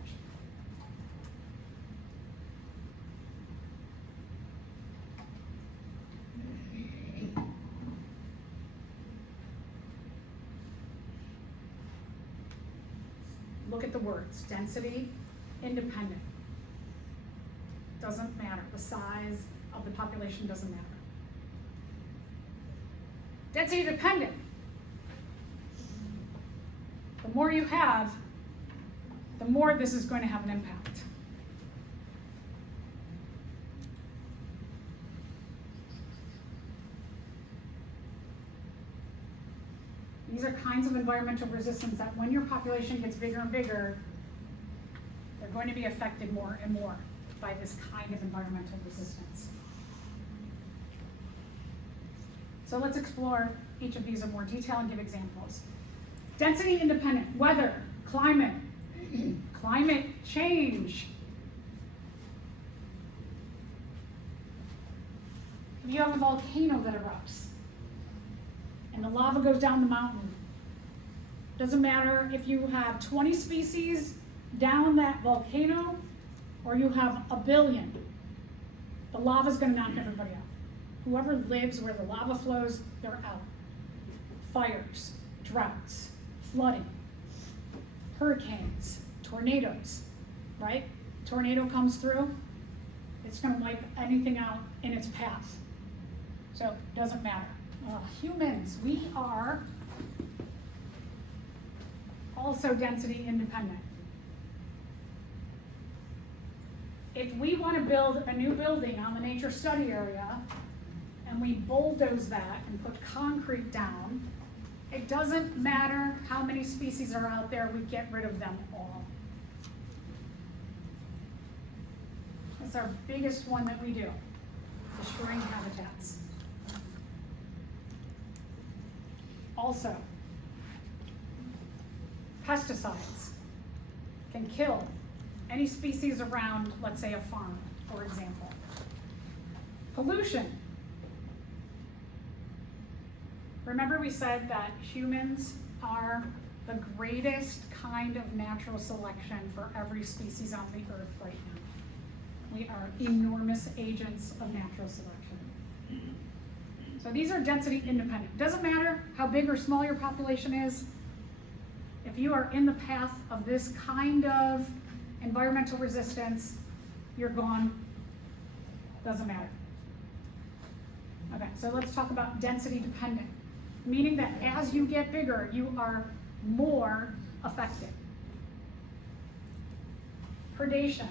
Look at the words, density, independent. Doesn't matter, the size of the population doesn't matter. Density dependent. The more you have, the more this is going to have an impact. These are kinds of environmental resistance that when your population gets bigger and bigger, they're going to be affected more and more by this kind of environmental resistance. So let's explore each of these in more detail and give examples. Density independent, weather, climate, climate change. If you have a volcano that erupts and the lava goes down the mountain, doesn't matter if you have 20 species down that volcano or you have a billion, the lava's gonna knock everybody out. Whoever lives where the lava flows, they're out. Fires, droughts, flooding, hurricanes, tornadoes, right? Tornado comes through, it's gonna wipe anything out in its path. So it doesn't matter. Humans, we are also density independent. If we want to build a new building on the nature study area and we bulldoze that and put concrete down, it doesn't matter how many species are out there, we get rid of them all. That's our biggest one that we do, destroying habitats. Also, pesticides can kill any species around, let's say, a farm, for example. Pollution. Remember we said that humans are the greatest kind of natural selection for every species on the earth right now. We are enormous agents of natural selection. So these are density independent. Doesn't matter how big or small your population is. If you are in the path of this kind of environmental resistance, you're gone. Doesn't matter. Okay, so let's talk about density dependent, meaning that as you get bigger, you are more affected. Predation.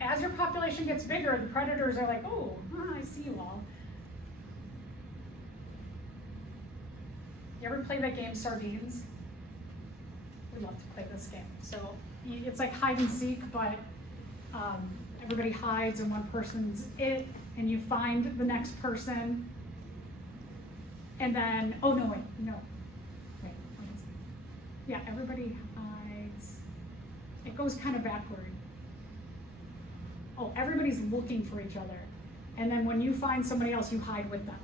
As your population gets bigger, the predators are like, oh, I see you all. You ever play that game, Sardines? We love to play this game. So it's like hide and seek, but everybody hides and one person's it, and you find the next person, and then, oh no, wait, yeah, everybody hides. It goes kind of backward. Oh, everybody's looking for each other, and then when you find somebody else, you hide with them.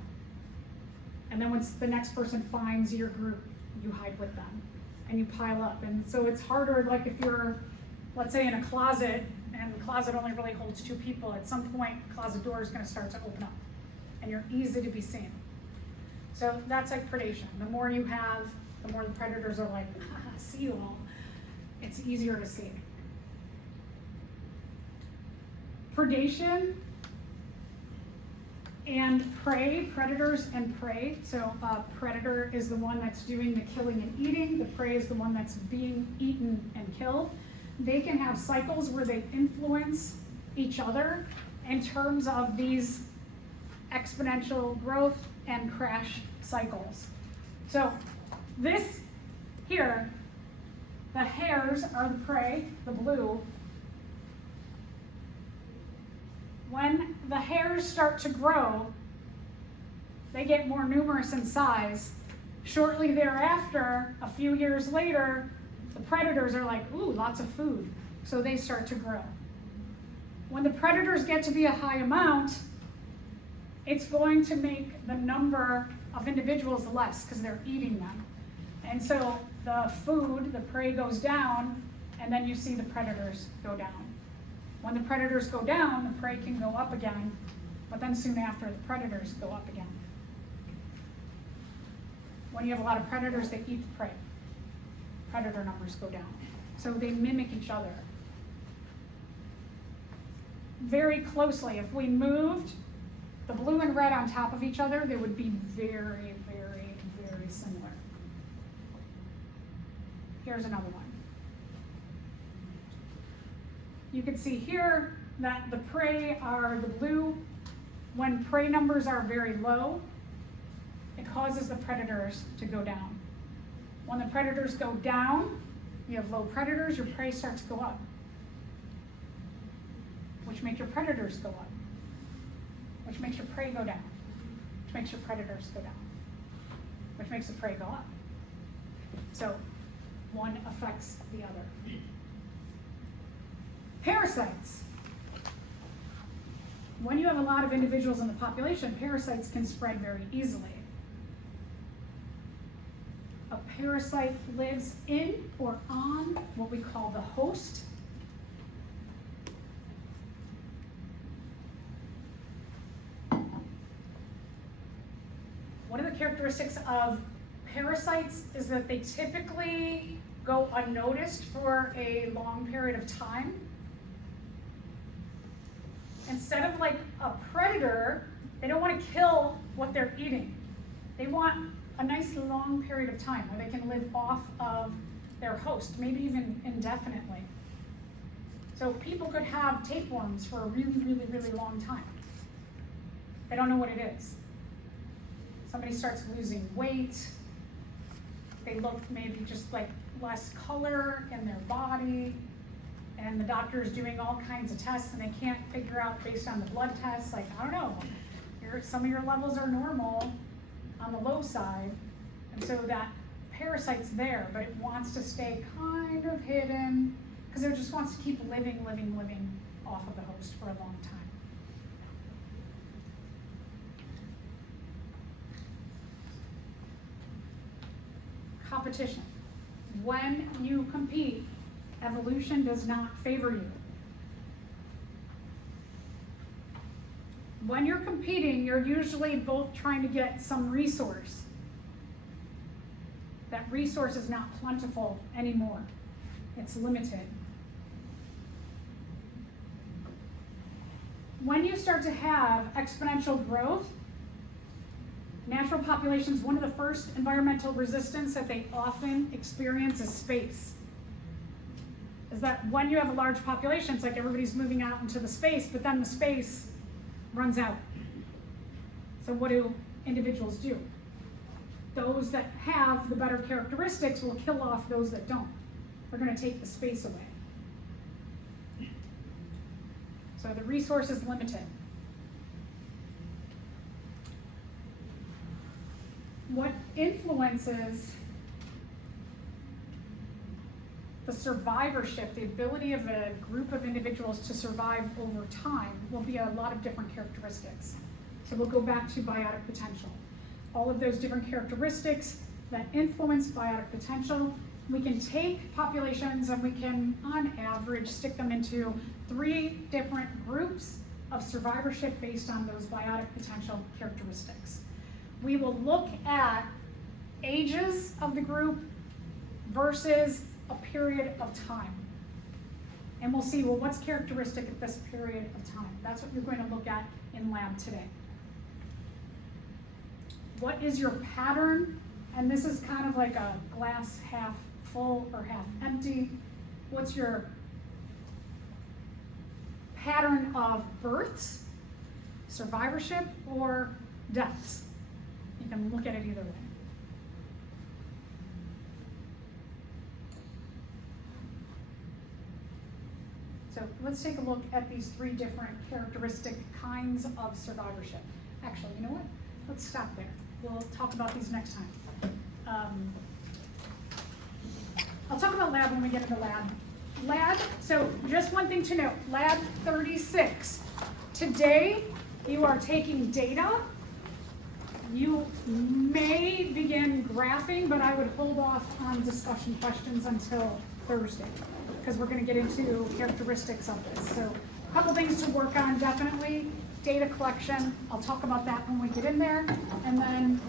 And then once the next person finds your group, you hide with them, and you pile up. And so it's harder, like if you're, let's say in a closet, and the closet only really holds 2 people, at some point, the closet door is gonna start to open up, and you're easy to be seen. So that's like predation. The more you have, the more the predators are like, I see you all. It's easier to see. Predation and prey, predators and prey. So predator is the one that's doing the killing and eating. The prey is the one that's being eaten and killed. They can have cycles where they influence each other in terms of these exponential growth and crash cycles. So this here, the hares are the prey, the blue. When the hares start to grow, they get more numerous in size. Shortly thereafter, a few years later, the predators are like, ooh, lots of food. So they start to grow. When the predators get to be a high amount, it's going to make the number of individuals less because they're eating them. And so the food, the prey goes down, and then you see the predators go down. When the predators go down, the prey can go up again, but then soon after, the predators go up again. When you have a lot of predators, they eat the prey. Predator numbers go down. So they mimic each other very closely. If we moved the blue and red on top of each other, they would be very, very, very similar. Here's another one. You can see here that the prey are the blue. When prey numbers are very low, it causes the predators to go down. When the predators go down, you have low predators, your prey starts to go up, which makes your predators go up, which makes your prey go down, which makes your predators go down, which makes the prey go up. So one affects the other. Parasites. When you have a lot of individuals in the population, parasites can spread very easily. A parasite lives in or on what we call the host. One of the characteristics of parasites is that they typically go unnoticed for a long period of time. Instead of like a predator, they don't want to kill what they're eating. They want a nice long period of time where they can live off of their host, maybe even indefinitely. So people could have tapeworms for a really, really, really long time. They don't know what it is. Somebody starts losing weight. They look maybe just like less color in their body. And the doctor is doing all kinds of tests and they can't figure out based on the blood tests, like, I don't know, some of your levels are normal on the low side. And so that parasite's there, but it wants to stay kind of hidden because it just wants to keep living off of the host for a long time. Competition. When you compete, evolution does not favor you. When you're competing, you're usually both trying to get some resource. That resource is not plentiful anymore. It's limited. When you start to have exponential growth, natural populations, one of the first environmental resistance that they often experience is space. Is that when you have a large population, it's like everybody's moving out into the space, but then the space runs out. So what do individuals do? Those that have the better characteristics will kill off those that don't. They're going to take the space away. So the resource is limited. What influences the survivorship, the ability of a group of individuals to survive over time, will be a lot of different characteristics. So we'll go back to biotic potential. All of those different characteristics that influence biotic potential, we can take populations and we can, on average, stick them into 3 different groups of survivorship based on those biotic potential characteristics. We will look at ages of the group versus a period of time. And we'll see, well, what's characteristic at this period of time? That's what you're going to look at in lab today. What is your pattern? And this is kind of like a glass half full or half empty. What's your pattern of births, survivorship, or deaths? You can look at it either way. So let's take a look at these 3 different characteristic kinds of survivorship. Actually, you know what? Let's stop there. We'll talk about these next time. I'll talk about lab when we get into lab. Lab, so just one thing to note, lab 36. Today, you are taking data. You may begin graphing, but I would hold off on discussion questions until Thursday, because we're going to get into characteristics of this. So a couple things to work on, definitely. Data collection, I'll talk about that when we get in there. And then